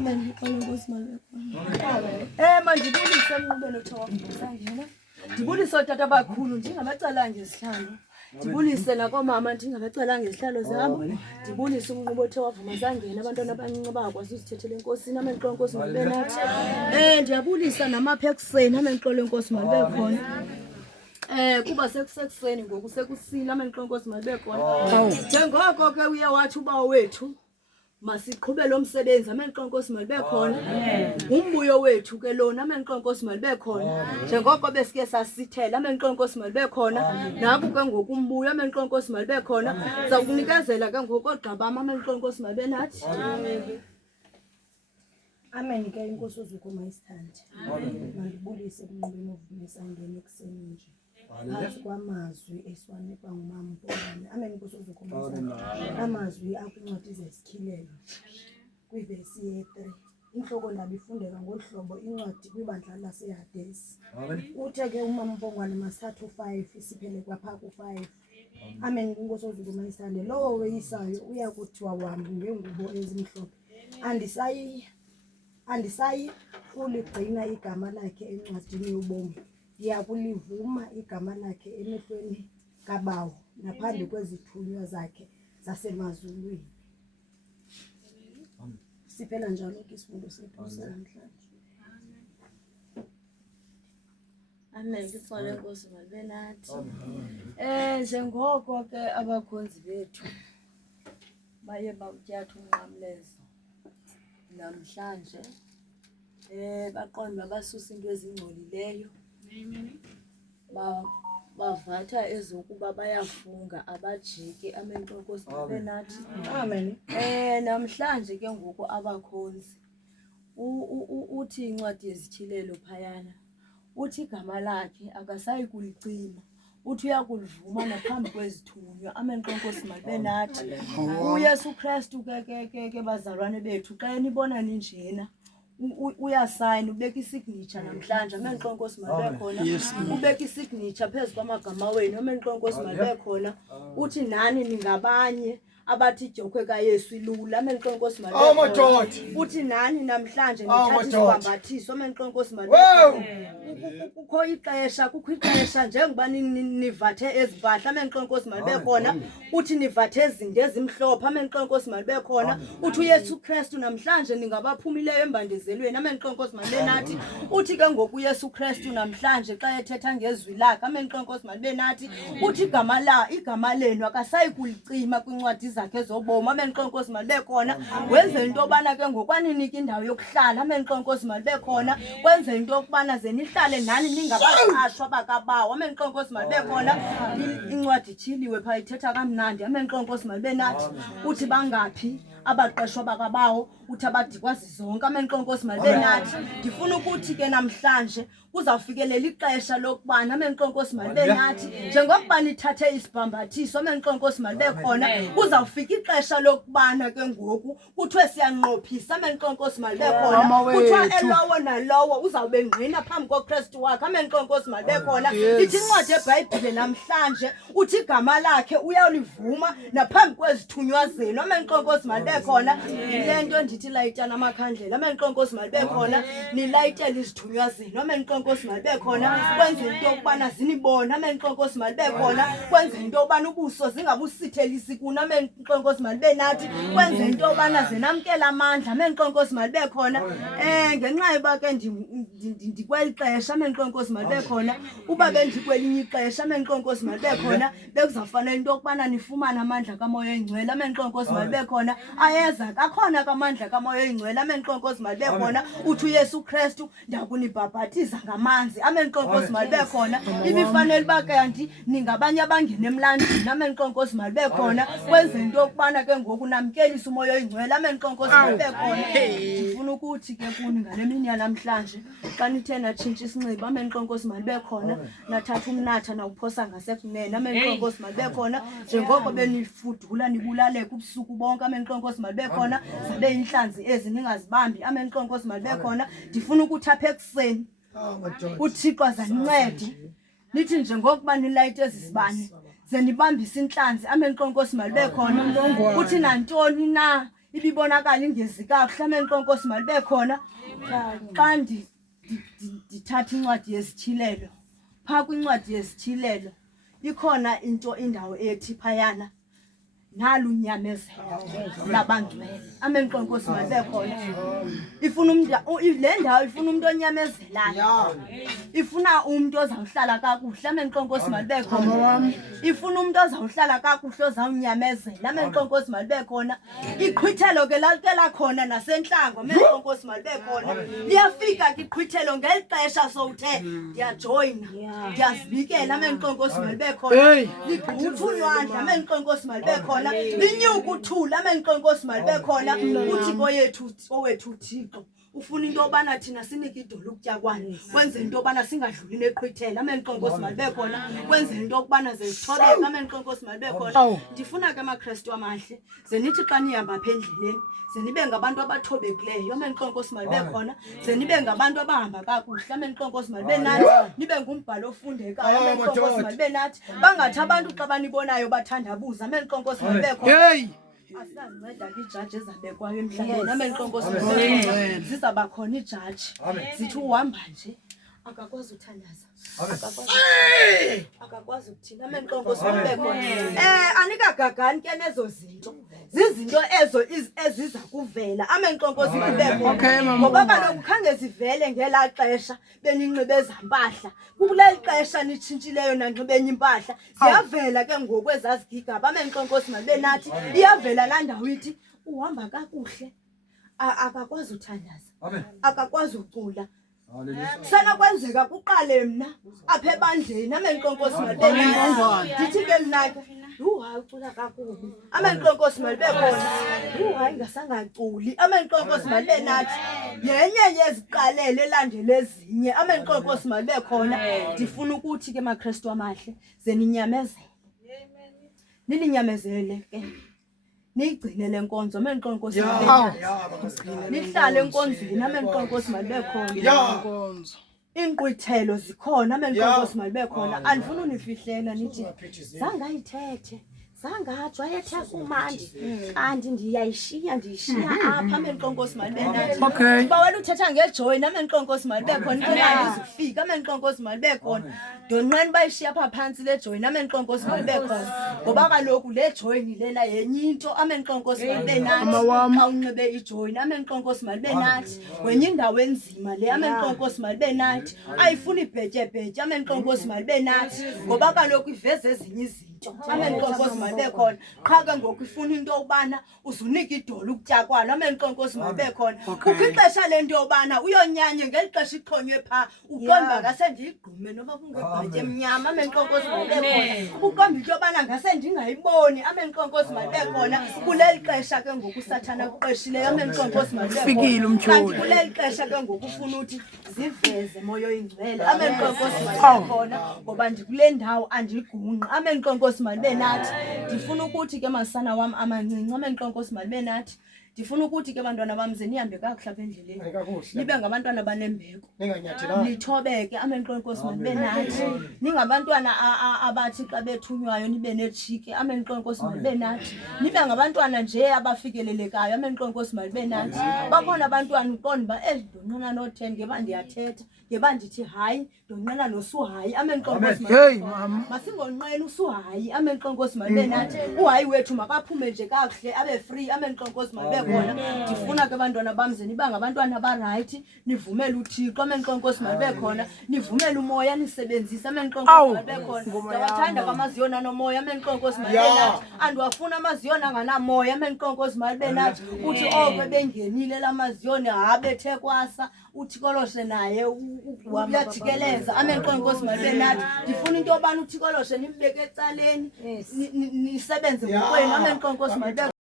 Amen. Inkosi malibekho. Mandibulise emnqubeni othokozisangena. Ndibulise otata abakhulu ndingabacala ngezihlalo. Ndibulise nakomama ndingabacala ngezihlalo zabo. Ndibulise umnqubo othe wavuma sangena abantwana abancinci bakwazi uzithethela enkosini. Amen. Inkosi malibe nathi. Ndiyabulisa namapha ekuseni. Amen. Inkosi malibe khona. Kuba sekusekuseni ngoku sekusile. Amen. Inkosi malibe khona. Njengoko ke uye wathi uba wethu masiqhube lo msebenzi. Amen. Inkosi malibe khona. Umbuyo wethu ke lona. Amen. Inkosi malibe khona. Njengoko besike sasithela. Amen. Inkosi malibe khona. Naku ke ngoku umbuyo. Amen. Inkosi malibe khona. Zawukunikezela ke ngoku ogqabama. Amen. Inkosi malibe nathi. Amen. Ke inkosi uzukuma isithande. Mandibulise emnqubeni ovumisa ngene ekuseni nje. Phantsi kwamazwi esiwanikwa ngumama Mpongwane. Amen. Inkosi uzukuma isithande. Amazwi akwincwadi zezityhilelo kwivesi ye-3. Inhloko ndaba ifundeka ngolu hlobo incwadi kwibandla laseHadesi. Uthe ke umama Mpongwane masithathe u-5 siphele kwapha ku-5. Amen. Inkosi uzukuma isithande. Lowo weyisayo uya kuthiwa wambi ngeengubo ezimhlophe. Andisayi kuligcina igama lakhe encwadini yobomi. Ndiyakulivuma igama lakhe emehlweni kaBawo naphambi kwezithunywa zakhe zasemazulwini. Siphela njalo ke isifundo sethu namhlanje. Amen. Ngifole inkosi malibe nathi. Njengoko ke abakhonzi bethu baye bawutyatha umnqamlezo namhlanje baqonda basusa into ezingcolileyo. Bavatha ezokuba bayafunga abajike. Amen. Inkosi malibe nathi. Amen. Namhlanje ke ngoku abakhonzi uthi incwadi yezityhilelo phayana uthi igama lakhe akasayi kulicima. Uthi uyakulivuma naphambi kwezithunywa. Amen. Inkosi malibe nathi. uYesu Kristu ke bazalwane bethu xa nibona ninjena uyasayina ubeka isignature namhlanje. Amen. Inkosi malibe khona. Ubeka isignature phezu kwamagama wenu. Amen. Inkosi malibe khona. Uthi nani ningabanye abathi ijokhwe kaYesu ilula. Amen. Inkosi malibe khona. Uthi nani namhlanje nithatha isibhambathiso. Amen. Inkosi malibe khona. Kukho ixesha njengoba nivathe ezimpahla. Amen. Inkosi malibe khona. Uthi nivathe ezinto ezimhlophe. Amen. Inkosi malibe khona. Uthi uYesu Kristu namhlanje ningabaphumileyo embandezelweni. Amen. Inkosi malibe nathi. Uthi ke ngoku uYesu Kristu namhlanje xa ethetha ngezwi lakhe. Amen. Inkosi malibe nathi. Uthi igama lenu akasayi kulicima kwincwadi zakhe zobomi. Amen. Inkosi malibe khona. Wenze into yobana ke ngokwaninika indawo yokuhlala. Amen. Inkosi malibe khona. Wenze into yokubana ze nihlale nani ningabaqashwa bakaBawo. Amen. Inkosi malibe khona. Incwadi ityhiliwe phaa ithetha kamnandi. Amen. Inkosi malibe nathi. Uthi bangaphi abaqeshwa bakaBawo. Uthi abadikwazi zonke. Amen. Inkosi malibe nathi. Ndifuna ukuthi ke namhlanje kuzawufikelela ixesha lokubana. Amen. Inkosi malibe nathi. Njengokuba nithathe isibhambathiso. Amen. Inkosi malibe khona. Kuzawufika ixesha lokubana ke ngoku kuthiwe siyanqophisa. Amen. Inkosi malibe khona. Kuthiwa elowo nalowo uzawube ngqina phambi koKristu wakhe. Amen. Inkosi malibe khona. Ithi incwadi yeBhayibhile namhlanje uthi igama lakhe uyalivuma naphambi kwezithunywa zenu. Amen. Inkosi malibe khona. Yile nto ndithi layitana amakhandlela. Amen. Inkosi malibe khona. Nilayitele izithunywa zenu. Amen. Inkosi malibe khona. Kwenze into yokubana zinibone. Amen. Inkosi malibe khona. Kwenze into yokubana ubuso zingabusithelisi kuna. Amen. Inkosi malibe nathi. Kwenze into yokubana zinamkela amandla. Amen. Inkosi malibe khona. Ngenxa yoba ke ndikweli xesha. Amen. Inkosi malibe khona. Uba bendikwelinye ixesha. Amen. Inkosi malibe khona. Bekuzawufanele into yokubana nifumane amandla kaMoya Oyingcwele. Amen. Inkosi malibe khona. Ayeza kakhona kamandla kaMoya Oyingcwele. Amen. Inkosi malibe khona. Uthi uYesu Kristu ndakunibhabhathiza ngamanzi. Amen. Inkosi malibe khona. Ibifanele uba kanti ningabanye abangena emlandini. Amen. Inkosi malibe khona. Kwenze into yokubana ke ngoku namkelisa uMoya Oyingcwele. Amen. Inkosi malibe khona. Ndifuna ukuthi ke kuni ngale mini yanamhlanje xa nithe natshintsha isinxibo. Amen. Inkosi malibe khona. Nathatha umnatha nawuphosa ngasekunene. Amen. Inkosi malibe khona. Njengoko benifudula nibulaleka ubusuku bonke. Amen. Inkosi malibe khona. Zabe inhlanzi ezi ningazibambi. Amen. Inkosi malibe khona. Ndifuna ukuthi apha ekuseni uThixo azanincede. Nithi njengokuba nilayite ezisibane ze nibambise inhlanzi. Amen. Inkosi malibe khona. Uthi nantoni na ibibonakala ingezi kakuhle amenqonkosi malibe khona xa ndithatha incwadi yezithilelo. Phaa kwincwadi yezithilelo ikhona indawo ethi phayana nalunyamezelo labangcwele amenqonkosi malibe khona. Ifuna le ndawo ifuna umuntu onyamezelayo, ifuna umuntu ozawuhlala kakuhle amenqonkosi malibe khona. Ifuna umuntu ozawuhlala kakuhle ozawunyamezela amenqonkosi malibe khona. Iqhwithelo ke lalike lakhona nasentlango amenqonkosi malibe khona. Liyafika ke iqhwithelo ngeli xesha sowuthe ndiyajoyina ndiyazibikela amenqonkosi malibe khona. Ligqutha ulwandle amenqonkosi malibe khona. Linyuka uthula amenqonkosi malibe khona. Uthi owethu uThixo ufuna into yobana thina sinike idolo ukutya kwani, kwenzela into yobana singadluli neqhwithela amenqonkosi malibe khona, kwenzela into yokubana zezithobeka amenqonkosi malibe khona. Ndifuna ke amaKristu amahle ze nithi xa nihamba apha endleleni ze nibe ngabantu abathobekileyo amenqonkosi malibe khona, ze nibe ngabantu abahamba kakuhle amenqonkosi malibe nathi, nibe ngumbhalo ofundekayo amenqonkosi malibe nathi. Bangathi abantu xa banibonayo bathandabuza amenqonkosi malibe khona. Asizanceda ijaji ezabekwayo emhlabeni amenqonkosi malibe khona. Zizaba khona ijaji zithi uhamba nje akakwazi uthandaza, akakwazi ukuthina amenqonkosi malibe khona. Anikagagani ke nezo zinto, zizinto ezo eziza kuvela amenqonkosi malibe khona. Ngoba kaloku khange zivele ngelaa xesha beninxibe ezampahla, kuleli xesha nitshintshileyo nanxibenye impahla ziyavela ke ngoku ezazigigaba amenqonkosi malibe nathi. Iyavela laa ndawo ithi uhamba kakuhle akakwazi uthandaza, akakwazi ucula. Senokwenzeka kuqale mna apha ebandleni amenqonkosi malibe nathi ndithi ke mnake hayi ucula kakubi amenqonkosi malibe khona, hayi ngasangaculi amenqonkosi malibe nathi. Yenye yeziqalelo elandele ezinye amenqonkosi malibe khona. Ndifuna ukuthi ke maKristu amahle ze ninyamezele, nilinyamezele ke niyigcine le nkonzo amenqonkosi malibe nathi. Nihlale enkonzweni amenqonkosi malibe khona. Inkqwithelo zikhona amenqonkosi malibe khona. Andifuna unifihlela nithi zangayithethe zangatsho ayethe kumandi kanti ndiyishiya apha amenqonkosi malibe nathi. Uba wena uthetha ngejoyini amenqonkosi malibe khona inkelani izufika amenqonkosi malibe khona. Ndonqena bayishiya apha phantsi le joyini amenqonkosi malibe khona, ngoba kaloku le joyini lena yenye into amenqonkosi malibe nathi. Xa unxibe ijoyini amenqonkosi malibe nathi, wenye indawo enzima le amenqonkosi malibe nathi. Ayifuni ibhetyebhetye amenqonkosi malibe nathi, ngoba kaloku iveze ezinye izinto amenqonkosi malibe khona. Qha ke ngoku ifuna into yobana uzunika idolo ukutya kwalo amenqonkosi malibe khona. Kukho ixesha lento yobana uyonyanye ngeli xesha iqhonywe phaa uqonda ngase ndiyigqume noba kungebhatyi emnyama amenqonkosi malibe khona. Uqonda into yobana ngase ndingayiboni amenqonkosi malibe khona. Kuleli xesha ke ngoku uSathana akuqeshileyo amenqonkosi malibe khona. Kanti kuleli xesha ke ngoku ufuna uthi ziveze moyo oyingcwele amenqonkosi malibe khona, ngoba ndikule ndawo andigungqa amenqonkosi malibe nathi. Ndifuna ukuthi ke masana wam amancinci amenqonkosi malibe nathi. Ndifuna ukuthi ke bantwana bam ze nihambe kakuhle apha endleleni, nibe ngabantwana abanembeko, nithobeke amenqonkosi malibe nathi. Ningabantwana abathi xa bethunywayo nibe netshiki amenqonkosi malibe nathi. Nibe ngabantwana nje abafikelelekayo amenqonkosi malibe nathi. Bakhona abantwana uqonda uba ndonqena no-10 ngeba ndiyathetha, ngeba ndithi hayi ndonqena nosuhayi amenqonkosi malibe khona. Masingonqeni usuhayi amenqonkosi malibe nathi. Uhayi wethu makaphume nje kakuhle abe free amenqonkosi malibe khona. Ndifuna ke bantwana bam ze niba ngabantwana abarayithi, nivumele uThixo amenqonkosi malibe khona. Nivumele umoya nisebenzise amenqonkosi malibe khona. Ndiyawathanda kwamaziyona nomoya amenqonkosi malibe nathi. Andiwafuna amaziyona anganamoya amenqonkosi malibe nathi. Uthi oko bengenile la maziyona bethe kwasa uThikoloshe naye uyajikeleza amenqonkosi malibe nathi. Ndifuna into yobana uThikoloshe nimbeke ecaleni nisebenze ngokwenu amenqonkosi malibe